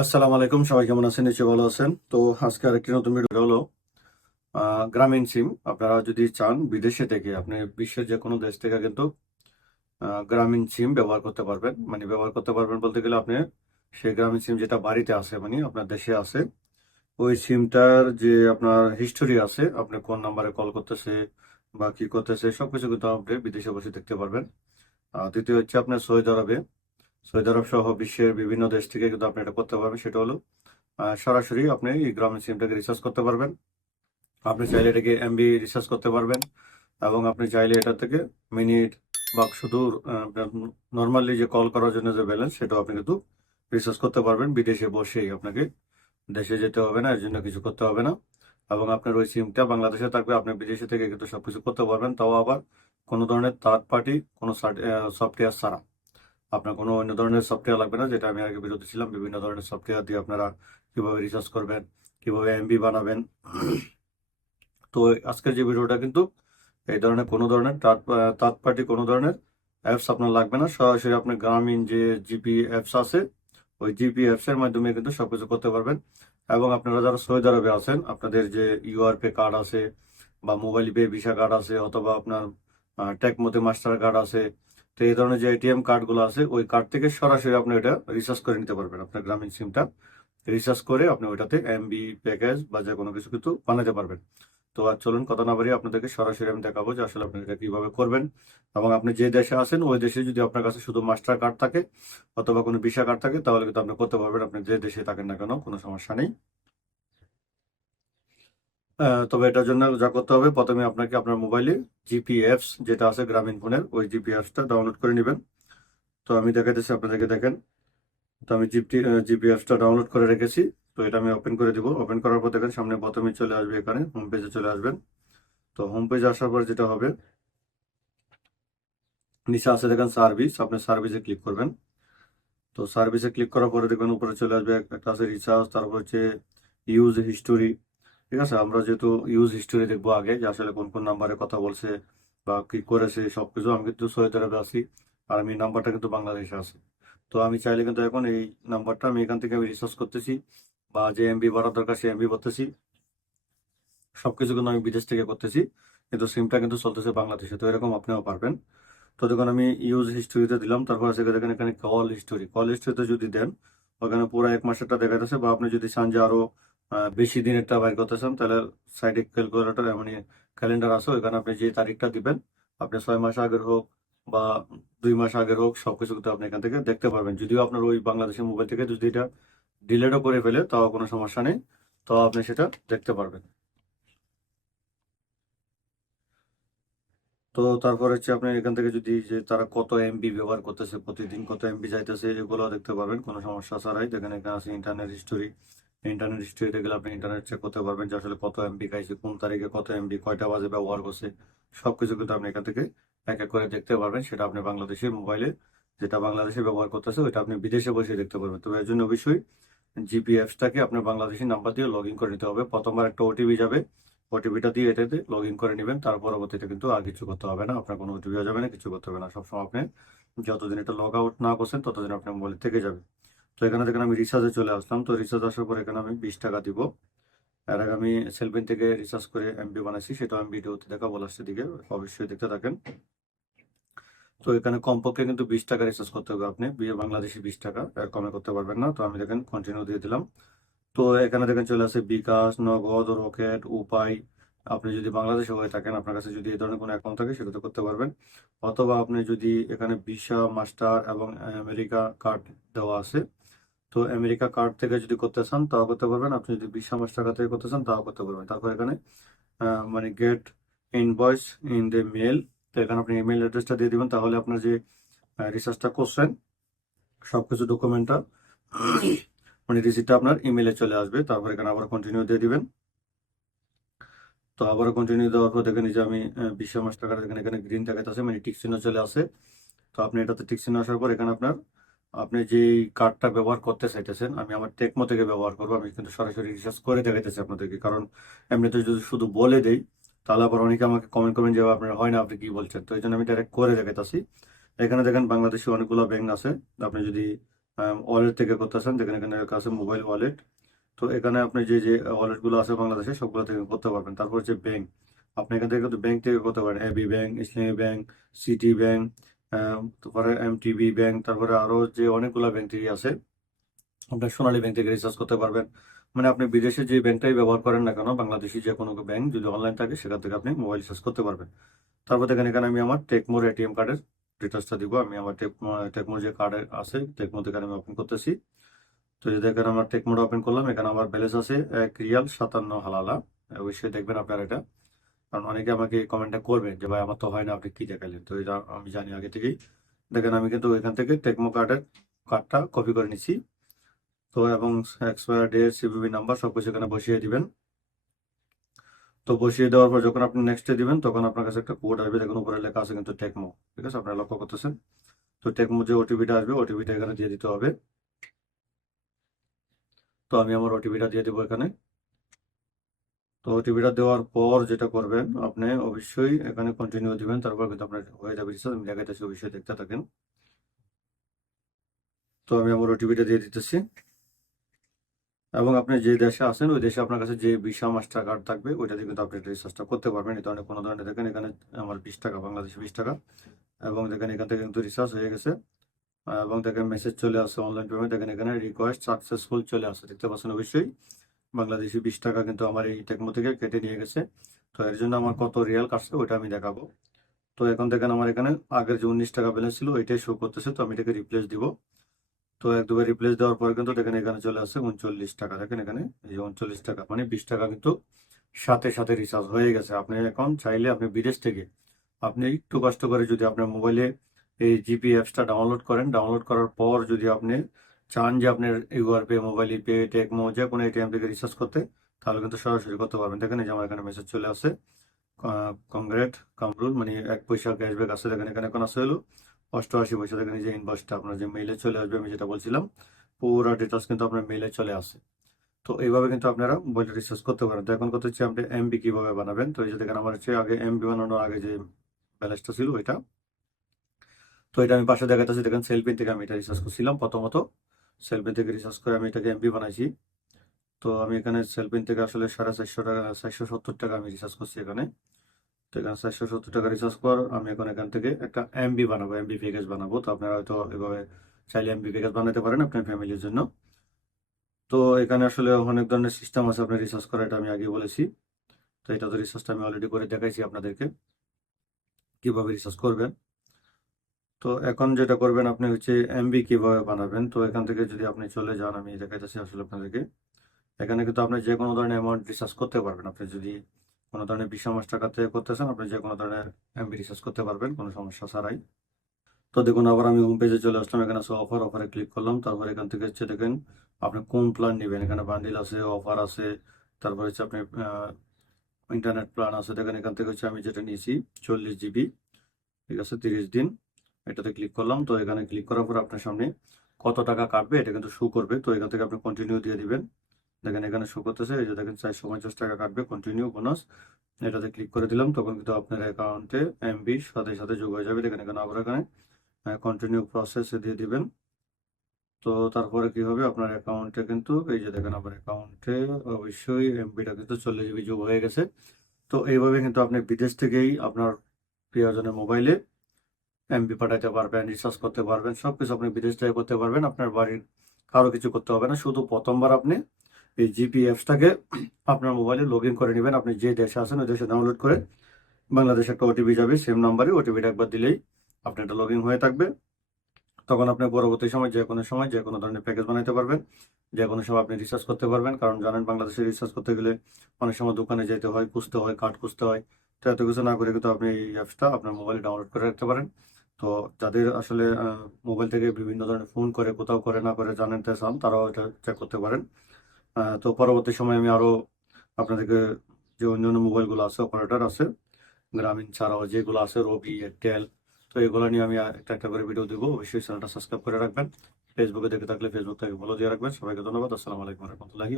আসসালামু আলাইকুম, সবাই কেমন আছেন? নিশ্চয়ই ভালো আছেন। তো আজকে আরেকটি নতুন ভিডিও হলো গ্রামীণ সিম। আপনারা যদি চান, বিদেশে থেকে আপনি বিশ্বের যে কোনো দেশ থেকে কিন্তু গ্রামীণ সিম ব্যবহার করতে পারবেন। মানে ব্যবহার করতে পারবেন বলতে গেলে আপনি সেই গ্রামীণ সিম যেটা বাড়িতে আছে মানে আপনার দেশে আছে, ওই সিমটার যে আপনার হিস্টোরি আছে, আপনি কোন নাম্বারে কল করতেছে বা কি করতেছে, সবকিছু কিন্তু আপনি বিদেশে বসে দেখতে পারবেন। দ্বিতীয় হচ্ছে আপনার সৌদি আরবে সৌদি আরব সহ বিশ্বের বিভিন্ন দেশ থেকে কিন্তু আপনি এটা করতে পারবেন, সেটা হলো সরাসরি আপনি এই গ্রামীণ সিমটাকে রিচার্জ করতে পারবেন। আপনি চাইলে এটাকে এমবি রিচার্জ করতে পারবেন এবং আপনি চাইলে এটা থেকে মিনিট বা শুধু নর্মালি যে কল করার জন্য যে ব্যালেন্স সেটাও আপনি কিন্তু রিচার্জ করতে পারবেন। বিদেশে বসেই আপনাকে দেশে যেতে হবে না, এর জন্য কিছু করতে হবে না। এবং আপনার ওই সিমটা বাংলাদেশে থাকবে, আপনি বিদেশে থেকে কিন্তু সবকিছু করতে পারবেন। তাও আবার কোনো ধরনের থার্ড পার্টি কোনো সফটওয়্যার ছাড়া। আপনার কোনো অন্য ধরনের সফটওয়্যার লাগবে না, যেটা আমি আগে বিরতি ছিলাম, বিভিন্ন ধরনের সফটওয়্যার দিয়ে আপনারা কীভাবে রিচার্জ করবেন, কীভাবে এমবি বানাবেন। তো আজকের যে ভিডিওটা কিন্তু এই ধরনের কোনো ধরনের থার্ড পার্টি কোনো ধরনের অ্যাপস আপনার লাগবে না। সরাসরি আপনার গ্রামীণ যে জিপি অ্যাপস আছে, ওই জিপি অ্যাপসের মাধ্যমে কিন্তু সবকিছু করতে পারবেন। এবং আপনারা যারা সৌদি আরবে আছেন, আপনাদের যে ইউআর পে কার্ড আছে বা মোবাইল পে ভিসা কার্ড আছে, অথবা আপনার টেকমতে মাস্টার কার্ড আছে তো এই ধরনের যে এটিএম কার্ডগুলো আছে, ওই কার্ড থেকে সরাসরি আপনি এটা রিচার্জ করে নিতে পারবেন আপনার গ্রামীণ সিমটা রিচার্জ করে আপনি ওইটাতে এমবি প্যাকেজ বা যে কোনো কিছু কিন্তু বানাতে পারবেন। তো আর চলুন, কথা না বাড়িয়ে আপনাদেরকে সরাসরি আমি দেখাবো যে আসলে আপনি এটা কীভাবে করবেন। এবং আপনি যে দেশে আছেন, ওই দেশে যদি আপনার কাছে শুধু মাস্টার কার্ড থাকে অথবা কোনো ভিসা কার্ড থাকে, তাহলে কিন্তু আপনি করতে পারবেন। আপনি যে দেশে থাকেন না কেন, কোনো সমস্যা নেই। তবে এটার জন্য যা করতে হবে, প্রথমে আপনাকে আপনার মোবাইলে জিপি অ্যাপস যেটা আছে গ্রামীণ ফোনের, ওই জিপি ডাউনলোড করে নেবেন। তো আমি দেখাইতেছি আপনাদেরকে দেখেন। তো আমি জিপি জিপি ডাউনলোড করে রেখেছি। তো এটা আমি ওপেন করে দিব। ওপেন করার পর দেখেন, সামনে প্রথমে চলে আসবে এখানে হোম পেজে চলে আসবেন। তো হোম পেজে আসার পর যেটা হবে, নিচে আছে দেখেন সার্ভিস আপনি সার্ভিসে ক্লিক করবেন। তো সার্ভিসে ক্লিক করার পরে দেখবেন, উপরে চলে আসবে, একটা আছে রিচার্জ তারপর হচ্ছে ইউজ হিস্টোরি ঠিক আছে? আমরা যেহেতু ইউজ হিস্টোরি দেখব আগে যে আসলে কোন কোন নাম্বারে কথা বলছে বা কি করেছে সবকিছু আমি কিন্তু সৌদি আরবে আছি আর আমি নাম্বারটা কিন্তু বাংলাদেশে আছে। তো আমি চাইলে কিন্তু এখন এই নাম্বারটা আমি এখান থেকে আমি রিসার্চ করতেছি বা যে এমবি বাড়ার দরকার সে এমবি করতেছি। সবকিছু কিন্তু আমি বিদেশ থেকে করতেছি কিন্তু সিমটা কিন্তু চলতেছে বাংলাদেশে তো এরকম আপনিও পারবেন। তো দেখুন আমি ইউজ হিস্টোরিতে দিলাম তারপর আছে দেখেন এখানে কল হিস্টোরি কল হিস্টোরিতে যদি দেন ওখানে পুরো এক মাসেরটা দেখা যাচ্ছে বা আপনি যদি চান যে আরও আহ, বেশি দিনেরটা বাইর করতে চান তাহলে সাইডে ক্যালকুলেটর এমনি ক্যালেন্ডার আছে, ওইখানে আপনি যে তারিখটা দিবেন, আপনি ছয় মাস আগের হোক বা দুই মাস আগের হোক, সবকিছু কিন্তু আপনি এখান থেকে দেখতে পারবেন। যদিও আপনার ওই বাংলাদেশের মোবাইল থেকে যদি এটা ডিলেটও করে ফেলে, তাও কোনো সমস্যা নেই, তো আপনি সেটা দেখতে পারবেন। তো তারপর হচ্ছে আপনি এখান থেকে যদি যে তারা কত এমবি ব্যবহার করতেছে, প্রতিদিন কত এমবি যাইতেছে, এগুলো দেখতে পারবেন, কোনো সমস্যা ছাড়াই। দেখেন এখানে আছে ইন্টারনেট হিস্টোরি ইন্টারনেট হিস্টোরিতে গেলে আপনি ইন্টারনেট চেক করতে পারবেন যে আসলে কত এমবি খাইছে, কোন তারিখে কত এমবি কয়টা বাজে ব্যবহার করছে। সবকিছু কিন্তু আপনি এখান থেকে এক এক করে দেখতে পারবেন। সেটা আপনি বাংলাদেশের মোবাইলে যেটা বাংলাদেশে ব্যবহার করতেছে, ওইটা আপনি বিদেশে বসে দেখতে পারবেন। তবে এর জন্য অবশ্যই জিপিএফটাকে আপনার বাংলাদেশি নাম্বার দিয়ে লগ ইন করে নিতে হবে। প্রথমবার একটা ওটিপি যাবে ওটিপিটা দিয়ে এটাতে লগ ইন করে নেবেন। তার পরবর্তীতে কিন্তু আর কিছু করতে হবে না। আপনার কোনো ওটিপি যাবে না, কিছু করতে হবে না। সবসময় আপনি যতদিন এটা লগ আউট না করছেন, ততদিন আপনার মোবাইল থেকে যাবে তো এখানে দেখেন আমি রিচার্জে চলে আসলাম। তো রিচার্জ আসার পর এখানে আমি বিশ টাকা দিব। এর আগে আমি সেলফিন থেকে রিচার্জ করে এমবি বানাইছি সেটা আমি ভিডিওতে দেখাবো লাস্টের দিকে, অবশ্যই দেখতে থাকেন। তো এখানে কমপক্ষে কিন্তু বিশ টাকা রিচার্জ করতে হবে আপনি বাংলাদেশি বিশ টাকা, এর কমে করতে পারবেন না। তো আমি দেখেন কন্টিনিউ দিয়ে দিলাম। তো এখানে দেখেন চলে আসে বিকাশ, নগদ, রকেট, উপায়। আপনি যদি বাংলাদেশে হয়ে থাকেন, আপনার কাছে যদি এই ধরনের কোনো অ্যাকাউন্ট থাকে, সেটাতে করতে পারবেন। অথবা আপনি যদি এখানে ভিসা মাস্টার এবং আমেরিকা কার্ড দেওয়া আছে তো আমেরিকা কার্ড থেকে যদি করতে চান, তাও করতে পারবেন। আপনি যদি ভিসা মাস্টার টাকা থেকে করতে চান, তাও করতে পারবেন। তারপর এখানে মানে get invoice in the mail তো এখানে আপনি ইমেল অ্যাড্রেসটা দিয়ে দিবেন। তাহলে আপনার যে রিসার্চটা করছেন, সবকিছু ডকুমেন্টটা মানে রিসিপ্টটা আপনার ইমেলে চলে আসবে। তারপর এখানে আবার কন্টিনিউ দিয়ে দিবেন। তো আবার কন্টিনিউ দেওয়ার পর দেখেন যে আমি বিশ মাস টাকার এখানে এখানে গ্রিন দেখাতে মানে টিক চিহ্ন চলে আসে। তো আপনি এটাতে টিক চিহ্ন আসার পর এখানে আপনার আপনি যে কার্ডটা ব্যবহার করতে চাইতেছেন, আমি আমার টেকমো থেকে ব্যবহার করব। আমি কিন্তু সরাসরি রিসার্চ করে দেখাইতেছি আপনাদেরকে। কারণ এমনিতে যদি শুধু বলে দেই, তাহলে আবার অনেকে আমাকে কমেন্ট করবেন যে আপনার হয় না, আপনি কি বলছেন? তো এই জন্য আমি ডাইরেক্ট করে দেখাইতেছি। এখানে দেখেন বাংলাদেশে অনেকগুলো ব্যাংক আছে। আপনি যদি ওয়ালেট থেকে করতেছেন যেখানে এখানে আছে মোবাইল ওয়ালেট তো এখানে আপনি যে যে ওয়ালেটগুলো আছে বাংলাদেশে, সবগুলো থেকে করতে পারবেন। তারপর হচ্ছে ব্যাংক আপনি এখান থেকে কিন্তু ব্যাংক থেকে করতে পারেন। AB bank Islami bank city bank তারপরে এমটিবি ব্যাংক তারপরে আরও যে অনেকগুলো ব্যাংক থেকে আছে আপনি সোনালী ব্যাংক থেকে রিচার্জ করতে পারবেন। মানে আপনি বিদেশে যে ব্যাংকটাই ব্যবহার করেন না কেন, বাংলাদেশি যে কোনো ব্যাংক যদি অনলাইন থাকে, সেখান থেকে আপনি মোবাইল রিচার্জ করতে পারবেন। তারপর দেখেন, এখানে আমি আমার টেকমোর এটিএম কার্ডের ডিটেলসটা দিব। আমি আমার টেকমোর যে কার্ড আছে টেকমো থেকে আমি ওপেন করতেছি। তো যদি দেখেন, আমার টেকমোড ওপেন করলাম। এখানে আমার ব্যালেন্স আছে এক রিয়াল সাতান্ন হালালা। অবশ্যই দেখবেন আপনার এটা। কারণ অনেকে আমাকে কমেন্টটা করবেন যে, ভাই, আমার তো হয় না, আপনি কি দেখালেন? তো এটা আমি জানি আগে থেকেই। দেখেন, আমি কিন্তু এখান থেকে টেকমো কার্ডের কার্ডটা কপি করে নিচ্ছি। তো এবং এক্সপায়ার ডেট সিবিবি নাম্বার সব কিছু এখানে বসিয়ে দিবেন। তো বসিয়ে দেওয়ার পর যখন আপনি নেক্সটে দিবেন, তখন আপনার কাছে একটা কোড আসবে। দেখুন, উপরে লেখা আছে কিন্তু টেকমো ঠিক আছে? আপনারা লক্ষ্য করতেছেন? তো টেকমো যে ওটিপিটা আসবে ওটিপিটা এখানে দিয়ে দিতে হবে। তো আমি আমার ওটিপিটা দিয়ে দেবো এখানে। তো ওটিপিটা দেওয়ার পর যেটা করবেন, আপনি অবশ্যই এখানে কন্টিনিউ দিবেন, তারপর কিন্তু আপনার হয়ে যাবে। রিচার্জ আমি দেখাইতেছি অবশ্যই দেখতে থাকেন। তো আমি আমার ওটিপিটা দিয়ে দিতেছি। এবং আপনি যে দেশে আছেন, ওই দেশে আপনার কাছে যে ভিসা মাস্টার কার্ড থাকবে ওইটা দিয়ে কিন্তু আপনি রিচার্জটা করতে পারবেন। এই ধরনের কোনো ধরনের, দেখেন এখানে আমার বিশ টাকা, বাংলাদেশে বিশ টাকা। এবং দেখেন এখান থেকে কিন্তু রিচার্জ হয়ে গেছে। এবং দেখেন মেসেজ চলে আসে অনলাইন পেমেন্ট দেখেন এখানে রিকোয়েস্ট সাকসেসফুল চলে আসে দেখতে পাচ্ছেন অবশ্যই। বাংলাদেশি বিশ টাকা কিন্তু আমার এই টেকমো থেকে কেটে নিয়ে গেছে। তো এর জন্য আমার কত রিয়াল কাটছে ওইটা আমি দেখাবো। তো এখন দেখেন আমার এখানে আগের যে উনিশ টাকা ব্যালেন্স ছিল, ওইটাই শো করতেছে, তো আমি এটাকে রিপ্লেস দিব। তো এক দুবার রিপ্লেস দেওয়ার পর কিন্তু দেখেন এখানে চলে আসে উনচল্লিশ টাকা। দেখেন এখানে এই উনচল্লিশ টাকা মানে বিশ টাকা কিন্তু সাথে সাথে রিচার্জ হয়ে গেছে। আপনি এখন চাইলে আপনি বিদেশ থেকে আপনি একটু কষ্ট করে যদি আপনার মোবাইলে এই জিপি অ্যাপসটা ডাউনলোড করেন ডাউনলোড করার পর যদি আপনি চান যে আপনার ইউআর পে মোবাইল পে টেকমো যে কোনো এটিএম থেকে রিচার্জ করতে, তাহলে কিন্তু সরাসরি করতে পারবেন দেখেন যে আমার এখানে মেসেজ চলে আসে কংগ্রেট কামরুল মানে এক পয়সা ক্যাশব্যাক আছে। দেখেন এখানে এখন আসে হলো অষ্টআশি পয়সা। দেখেন যে ইনভয়েসটা আপনার যে মেইলে চলে আসবে, আমি যেটা বলছিলাম, পুরো ডিটেলস কিন্তু আপনার মেইলে চলে আসে। তো এইভাবে কিন্তু আপনারা মোবাইল রিচার্জ করতে পারেন। তো এখন কত হচ্ছে আপনি এমবি কীভাবে বানাবেন? তো এই যে দেখেন আমার হচ্ছে আগে এমবি বানানোর আগে যে ব্যালেন্সটা ছিল ওইটা। তো এটা আমি পাশে দেখাতেছি দেখেন সেলফিন থেকে আমি এটা রিচার্জ করছিলাম প্রথমত। সেলফিন থেকে রিচার্জ করে আমি এটাকে এমবি বানাইছি। তো আমি এখানে সেলফিন থেকে আসলে সাড়ে চারশো টাকা, চারশো সত্তর টাকা আমি রিচার্জ করছি এখানে। তো এখানে চারশো সত্তর টাকা রিচার্জ কর আমি এখন এখান থেকে একটা এমবি বানাবো এমবি প্যাকেজ বানাবো। তো আপনারা হয়তো এভাবে চাইলে এমবি প্যাকেজ বানাতে পারেন আপনার ফ্যামিলির জন্য। তো এখানে আসলে অনেক ধরনের সিস্টেম আছে আপনি রিচার্জ করা এটা আমি আগে বলেছি। তো এটা তো রিচার্জটা আমি অলরেডি করে দেখাইছি আপনাদেরকে। কীভাবে রিচার্জ করবেন? তো এখন যেটা করবেন, আপনি হচ্ছে এমবি কীভাবে বানাবেন। তো এখান থেকে যদি আপনি চলে যান, আমি দেখাইতেছি আসলে আপনাদেরকে। এখানে কিন্তু আপনি যে কোনো ধরনের অ্যামাউন্ট রিচার্জ করতে পারবেন। আপনি যদি কোনো ধরনের বিশ মাস টাকা থেকে করতেছেন আপনি যে কোনো ধরনের এমবি রিচার্জ করতে পারবেন, কোনো সমস্যা ছাড়াই। তো দেখুন, আবার আমি হোম পেজে চলে আসলাম। এখানে অফার অফারে ক্লিক করলাম। তারপর এখান থেকে হচ্ছে দেখেন, আপনি কোন প্ল্যান নেবেন? এখানে বান্ডিল আছে অফার আছে। তারপর হচ্ছে আপনি ইন্টারনেট প্ল্যান আছে। দেখেন, এখান থেকে হচ্ছে আমি যেটা নিয়েছি, চল্লিশ জিবি ঠিক আছে, তিরিশ দিন। এটাতে ক্লিক করলাম, তো এখানে ক্লিক করার পর আপনার সামনে কত টাকা কাটবে এটা কিন্তু শো করবে। তো এখান থেকে আপনি কন্টিনিউ দিয়ে দিবেন। দেখেন এখানে শো করতেছে, এই যে দেখেন চারশো পঞ্চাশ টাকা কাটবে কন্টিনিউ বোনাস এটাতে ক্লিক করে দিলাম, তখন কিন্তু আপনার অ্যাকাউন্টে এমবি সাথে সাথে যোগ হয়ে যাবে। দেখেন এখানে আবার এখানে কন্টিনিউ প্রসেস দিয়ে দিবেন। তো তারপরে কি হবে? আপনার অ্যাকাউন্টে কিন্তু, এই যে দেখেন আপনার অ্যাকাউন্টে অবশ্যই এমবিটা কিন্তু চল্লিশ জিবি যোগ হয়ে গেছে। তো এইভাবে কিন্তু আপনি বিদেশ থেকেই আপনার প্রিয়জনের মোবাইলে এমবি পাঠাতে পারবেন রিচার্জ করতে পারবেন, সবকিছু আপনি বিদেশ থেকে করতে পারবেন, আপনার বাড়ির কারও কিছু করতে হবে না। শুধু প্রথমবার আপনি এই জিপি অ্যাপসটাকে আপনার মোবাইলে লগ ইন করে নেবেন। আপনি যে দেশে আছেন, ওই দেশে ডাউনলোড করে বাংলাদেশে একটা ওটিপি যাবে সেম নাম্বারে ওটিপিটা একবার দিলেই আপনার এটা লগ ইন হয়ে থাকবে। তখন আপনি পরবর্তী সময় যে কোনো সময় যে কোনো ধরনের প্যাকেজ বানাতে পারবেন। যে কোনো সময় আপনি রিচার্জ করতে পারবেন। কারণ জানেন, বাংলাদেশে রিচার্জ করতে গেলে অনেক সময় দোকানে যেতে হয়, খুঁজতে হয় কার্ড খুঁজতে হয়। তো এত কিছু না করে কিন্তু আপনি এই অ্যাপসটা আপনার মোবাইলে ডাউনলোড করে রাখতে পারেন। তো যাদের আসলে মোবাইল থেকে বিভিন্ন ধরনের ফোন করে, কোথাও করে, না করে জানাতে চান, তারাও এটা চেক করতে পারেন। তো পরবর্তী সময় আমি আরও আপনাদেরকে যে অন্য অন্য মোবাইলগুলো আছে অপারেটর আছে, গ্রামীণ ছাড়াও যেগুলো আছে, রবি, এয়ারটেল, তো এগুলো নিয়ে আমি একটা একটা করে ভিডিও দেবো। অবশ্যই চ্যানেলটা সাবস্ক্রাইব করে রাখবেন। ফেসবুকে দেখে থাকলে ফেসবুক থেকে ফলো দিয়ে রাখবেন। সবাইকে ধন্যবাদ। আসসালামু আলাইকুম রহমতুল্লাহি